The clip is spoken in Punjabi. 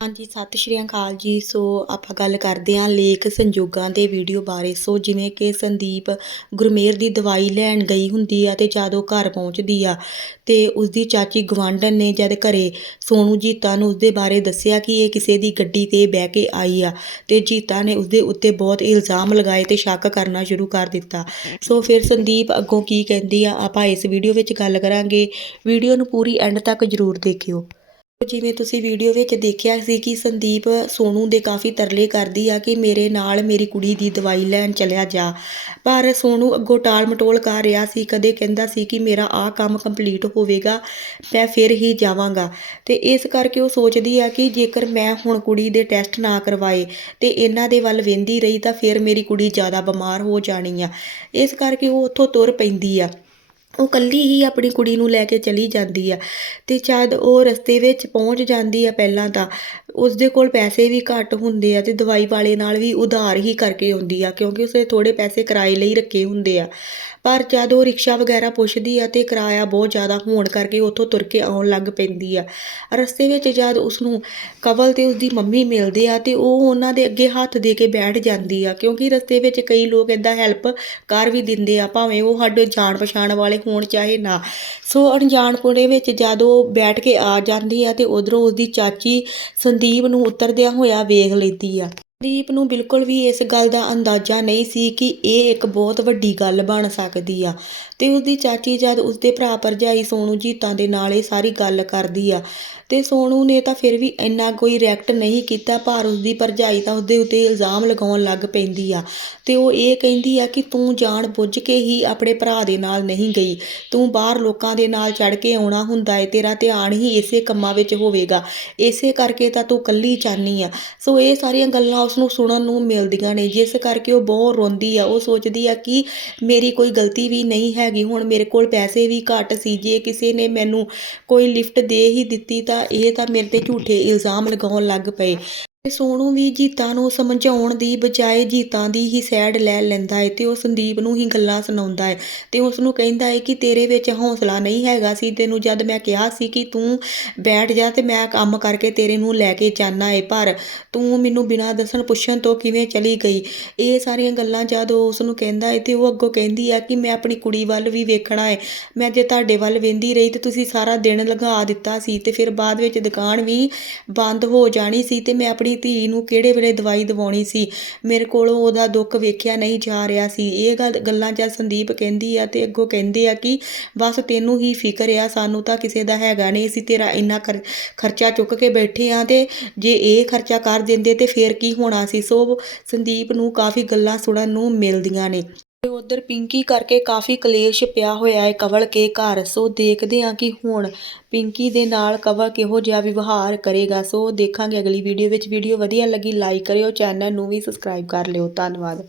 ਹਾਂਜੀ, ਸਤਿ ਸ਼੍ਰੀ ਅਕਾਲ ਜੀ। ਸੋ, ਆਪਾਂ ਗੱਲ ਕਰਦੇ ਹਾਂ ਲੇਖ ਸੰਜੋਗਾਂ ਦੇ ਵੀਡੀਓ ਬਾਰੇ। ਸੋ, ਜਿਵੇਂ ਕਿ ਸੰਦੀਪ ਗੁਰਮੇਰ ਦੀ ਦਵਾਈ ਲੈਣ ਗਈ ਹੁੰਦੀ ਆ ਤੇ ਜਦੋਂ ਘਰ ਪਹੁੰਚਦੀ ਆ ਤੇ ਉਸਦੀ ਚਾਚੀ ਗਵਾਂਢਣ ਨੇ ਜਦ ਘਰੇ ਸੋਨੂ ਜੀਤਾ ਨੂੰ ਉਸਦੇ ਬਾਰੇ ਦੱਸਿਆ ਕਿ ਇਹ ਕਿਸੇ ਦੀ ਗੱਡੀ ਤੇ ਬਹਿ ਕੇ ਆਈ ਆ ਤੇ ਜੀਤਾ ਨੇ ਉਸਦੇ ਉੱਤੇ ਬਹੁਤ ਇਲਜ਼ਾਮ ਲਗਾਏ ਤੇ ਸ਼ੱਕ ਕਰਨਾ ਸ਼ੁਰੂ ਕਰ ਦਿੱਤਾ। ਸੋ, ਫਿਰ ਸੰਦੀਪ ਅੱਗੋਂ ਕੀ ਕਹਿੰਦੀ ਆ, ਆਪਾਂ ਇਸ ਵੀਡੀਓ ਵਿੱਚ ਗੱਲ ਕਰਾਂਗੇ। ਵੀਡੀਓ ਨੂੰ ਪੂਰੀ ਐਂਡ ਤੱਕ ਜ਼ਰੂਰ ਦੇਖਿਓ। ਜਿਵੇਂ ਤੁਸੀਂ ਵੀਡੀਓ ਵਿੱਚ ਦੇਖਿਆ ਸੀ ਕਿ ਸੰਦੀਪ ਸੋਨੂ ਦੇ ਕਾਫੀ ਤਰਲੇ ਕਰਦੀ ਆ ਕਿ ਮੇਰੇ ਨਾਲ ਮੇਰੀ ਕੁੜੀ ਦੀ ਦਵਾਈ ਲੈਣ ਚਲਿਆ ਜਾ। ਪਰ ਸੋਨੂ ਅੱਗੋਂ ਟਾਲ ਮਟੋਲ ਕਰ ਰਿਹਾ ਸੀ, ਕਦੇ ਕਹਿੰਦਾ ਸੀ ਕਿ ਮੇਰਾ ਆਹ ਕੰਮ ਕੰਪਲੀਟ ਹੋਵੇਗਾ, ਮੈਂ ਫਿਰ ਹੀ ਜਾਵਾਂਗਾ। ਤੇ ਇਸ ਕਰਕੇ ਉਹ ਸੋਚਦੀ ਆ ਕਿ ਜੇਕਰ ਮੈਂ ਹੁਣ ਕੁੜੀ ਦੇ ਟੈਸਟ ਨਾ ਕਰਵਾਏ ਤੇ ਇਹਨਾਂ ਦੇ ਵੱਲ ਵੇਂਦੀ ਰਹੀ ਤਾਂ ਫਿਰ ਮੇਰੀ ਕੁੜੀ ਜ਼ਿਆਦਾ ਬਿਮਾਰ ਹੋ ਜਾਣੀ ਆ। ਇਸ ਕਰਕੇ ਉਹ ਉੱਥੋਂ ਤੁਰ ਪੈਂਦੀ ਆ। ਉਹ ਕੱਲੀ ਹੀ ਆਪਣੀ ਕੁੜੀ ਨੂੰ ਲੈ ਕੇ ਚਲੀ ਜਾਂਦੀ ਆ ਤੇ ਜਦ ਉਹ ਰਸਤੇ ਵਿੱਚ ਪਹੁੰਚ ਜਾਂਦੀ ਆ ਪਹਿਲਾਂ ਤਾਂ, ਉਸਦੇ ਕੋਲ ਪੈਸੇ ਵੀ ਘੱਟ ਹੁੰਦੇ ਆ ਤੇ ਦਵਾਈ ਵਾਲੇ ਨਾਲ ਵੀ ਉਧਾਰ ਹੀ ਕਰਕੇ ਆਉਂਦੀ ਆ, ਕਿਉਂਕਿ ਉਸੇ ਥੋੜੇ ਪੈਸੇ ਕਿਰਾਏ ਲਈ ਰੱਖੇ ਹੁੰਦੇ ਆ। ਪਰ ਜਦ ਉਹ ਰਿਕਸ਼ਾ ਵਗੈਰਾ ਪੁੱਛਦੀ ਆ ਤੇ ਕਿਰਾਇਆ ਬਹੁਤ ਜ਼ਿਆਦਾ ਹੋਣ ਕਰਕੇ ਉੱਥੋਂ ਤੁਰ ਕੇ ਆਉਣ ਲੱਗ ਪੈਂਦੀ ਆ। ਰਸਤੇ ਵਿੱਚ ਜਦ ਉਸਨੂੰ ਕਵਲ ਤੇ ਉਸਦੀ ਮੰਮੀ ਮਿਲਦੇ ਆ ਤੇ ਉਹ ਉਹਨਾਂ ਦੇ ਅੱਗੇ ਹੱਥ ਦੇ ਕੇ ਬੈਠ ਜਾਂਦੀ ਆ, ਕਿਉਂਕਿ ਰਸਤੇ ਵਿੱਚ ਕਈ ਲੋਕ ਇਦਾਂ ਹੈਲਪ ਕਰ ਵੀ ਦਿੰਦੇ ਆ, ਭਾਵੇਂ ਉਹ ਸਾਡੇ ਜਾਣ ਪਛਾਣ ਵਾਲੇ ਹੋਣ ਚਾਹੇ ਨਾ। ਸੋ ਅਣਜਾਣਪੁਣੇ ਵਿੱਚ ਜਦ ਉਹ ਬੈਠ ਕੇ ਆ ਜਾਂਦੀ ਆ ਤੇ ਉਧਰੋਂ ਉਸਦੀ ਚਾਚੀ ਸੰਦੀਪ ਨੂੰ ਉਤਰਦਿਆਂ ਹੋਇਆ ਵੇਖ ਲੈਂਦੀ ਆ। ਸੰਦੀਪ ਨੂੰ ਬਿਲਕੁਲ ਵੀ ਇਸ ਗੱਲ ਦਾ ਅੰਦਾਜ਼ਾ ਨਹੀਂ ਸੀ ਕਿ ਇਹ ਇੱਕ ਬਹੁਤ ਵੱਡੀ ਗੱਲ ਬਣ ਸਕਦੀ ਆ। ਤੇ ਉਸਦੀ ਚਾਚੀ ਜਦ ਉਸਦੇ ਭਰਾ ਭਰਜਾਈ ਸੋਨੂ ਜੀਤਾਂ ਦੇ ਨਾਲ ਇਹ ਸਾਰੀ ਗੱਲ ਕਰਦੀ ਆ ਤੇ ਸੋਨੂ ਨੇ ਤਾਂ ਫਿਰ ਵੀ ਇੰਨਾ ਕੋਈ ਰਿਐਕਟ ਨਹੀਂ ਕੀਤਾ ਪਰ ਉਸਦੀ ਭਰਜਾਈ ਤਾਂ ਉਸਦੇ ਉੱਤੇ ਇਲਜ਼ਾਮ ਲਗਾਉਣ ਲੱਗ ਪੈਂਦੀ ਆ। ਤੇ ਉਹ ਇਹ ਕਹਿੰਦੀ ਆ ਕਿ ਤੂੰ ਜਾਣ ਬੁੱਝ ਕੇ ਹੀ ਆਪਣੇ ਭਰਾ ਦੇ ਨਾਲ ਨਹੀਂ ਗਈ। ਤੂੰ ਬਾਹਰ ਲੋਕਾਂ ਦੇ ਨਾਲ ਚੜ ਕੇ ਆਉਣਾ ਹੁੰਦਾ ਏ, ਤੇਰਾ ਧਿਆਨ ਹੀ ਇਸੇ ਕੰਮਾਂ ਵਿੱਚ ਹੋਵੇਗਾ। ਇਸੇ ਕਰਕੇ ਤਾਂ ਤੂੰ ਕੱਲੀ ਚਾਹਨੀ ਆ। ਸੋ ਇਹ ਸਾਰੀਆਂ ਗੱਲਾਂ ਉਸ ਨੂੰ ਸੁਣਨ ਨੂੰ ਮਿਲਦੀਆਂ ਨੇ। ਜਿਸ ਕਰਕੇ ਉਹ ਬਹੁਤ ਰੋਂਦੀ ਆ। ਉਹ ਸੋਚਦੀ ਆ ਕਿ ਮੇਰੀ ਕੋਈ ਗਲਤੀ ਵੀ ਨਹੀਂ ਹੈਗੀ। ਹੁਣ ਮੇਰੇ ਕੋਲ ਪੈਸੇ ਵੀ ਘੱਟ ਸੀ। ਜੇ ਕਿਸੇ ਨੇ ਮੈਨੂੰ ਕੋਈ ਲਿਫਟ ਦੇ ਹੀ ਦਿੱਤੀ ਤਾਂ ਇਹ ਤਾਂ ਮੇਰੇ ਤੇ ਝੂਠੇ ਇਲਜ਼ਾਮ ਲਗਾਉਣ ਲੱਗ ਪਏ। ਸੋਨੂ ਵੀ ਜੀਤਾ ਨੂੰ ਸਮਝਾਉਣ ਦੀ ਬਜਾਏ ਜੀਤਾਂ ਦੀ ਹੀ ਸਾਈਡ ਲੈ ਲੈਂਦਾ ਹੈ ਤੇ ਉਹ ਸੰਦੀਪ ਨੂੰ ਹੀ ਗੱਲਾਂ ਸੁਣਾਉਂਦਾ ਹੈ ਤੇ ਉਸ ਨੂੰ ਕਹਿੰਦਾ ਹੈ ਕਿ ਤੇਰੇ ਵਿੱਚ ਹੌਸਲਾ ਨਹੀਂ ਹੈਗਾ ਸੀ, ਤੈਨੂੰ ਜਦ ਮੈਂ ਕਿਹਾ ਸੀ ਕਿ ਤੂੰ ਬੈਠ ਜਾ ਤੇ ਮੈਂ ਕੰਮ ਕਰਕੇ ਤੇਰੇ ਨੂੰ ਲੈ ਕੇ ਜਾਣਾ ਹੈ ਪਰ ਤੂੰ ਮੈਨੂੰ ਬਿਨਾਂ ਦੱਸਣ ਪੁੱਛਣ ਤੋਂ ਕਿਵੇਂ ਚਲੀ ਗਈ? ਇਹ ਸਾਰੀਆਂ ਗੱਲਾਂ ਜਦ ਉਹ ਉਸ ਨੂੰ ਕਹਿੰਦਾ ਹੈ ਤੇ ਉਹ ਅੱਗੋਂ ਕਹਿੰਦੀ ਹੈ ਕਿ ਮੈਂ ਆਪਣੀ ਕੁੜੀ ਵੱਲ ਵੀ ਵੇਖਣਾ ਹੈ ਮੈਂ ਜੇ ਤੁਹਾਡੇ ਵੱਲ ਵੇਂਦੀ ਰਹੀ ਤੇ ਤੁਸੀਂ ਸਾਰਾ ਦਿਨ ਲਗਾ ਦਿੱਤਾ ਸੀ ਤੇ ਫਿਰ ਬਾਅਦ ਵਿੱਚ ਦੁਕਾਨ ਵੀ ਬੰਦ ਹੋ ਜਾਣੀ ਸੀ ਤੇ ਮੈਂ ਆਪਣੀ ਧੀ ਨੂੰ ਕਿਹੜੇ ਵੇਲੇ ਦਵਾਈ ਦਿਵਾਉਣੀ ਸੀ? ਮੇਰੇ ਕੋਲੋਂ ਉਹਦਾ ਦੁੱਖ ਵੇਖਿਆ ਨਹੀਂ ਜਾ ਰਿਹਾ ਸੀ। ਇਹ ਗੱਲ ਗੱਲਾਂ ਜਦ ਸੰਦੀਪ ਕਹਿੰਦੀ ਆ ਤੇ ਅੱਗੋਂ ਕਹਿੰਦੇ ਆ ਕਿ ਬਸ ਤੈਨੂੰ ਹੀ ਫਿਕਰ ਆ, ਸਾਨੂੰ ਤਾਂ ਕਿਸੇ ਦਾ ਹੈਗਾ ਨਹੀਂ, ਅਸੀਂ ਤੇਰਾ ਇੰਨਾ ਖਰ- ਖਰਚਾ ਚੁੱਕ ਕੇ ਬੈਠੇ ਆ ਤੇ ਜੇ ਇਹ ਖਰਚਾ ਕਰ ਦਿੰਦੇ ਤੇ ਫੇਰ ਕੀ ਹੋਣਾ ਸੀ? ਸੋ ਸੰਦੀਪ ਨੂੰ ਕਾਫੀ ਗੱਲਾਂ ਸੁਣਨ ਨੂੰ ਮਿਲਦੀਆਂ ਨੇ। ਤੇ ਉਧਰ ਪਿੰਕੀ ਕਰਕੇ ਕਾਫੀ ਕਲੇਸ਼ ਪਿਆ ਹੋਇਆ ਹੈ ਕਵਲ ਕੇ ਘਰ। ਸੋ ਦੇਖਦੇ ਹਾਂ ਕਿ ਹੁਣ ਪਿੰਕੀ ਦੇ ਨਾਲ ਕਵਲ ਕਿਹੋ ਜਿਹਾ ਵਿਵਹਾਰ ਕਰੇਗਾ। ਸੋ ਦੇਖਾਂਗੇ ਅਗਲੀ ਵੀਡੀਓ ਵਿੱਚ। ਵੀਡੀਓ ਵਧੀਆ ਲੱਗੀ ਲਾਈਕ ਕਰਿਓ ਚੈਨਲ ਨੂੰ ਵੀ ਸਬਸਕ੍ਰਾਈਬ ਕਰ ਲਿਓ। ਧੰਨਵਾਦ।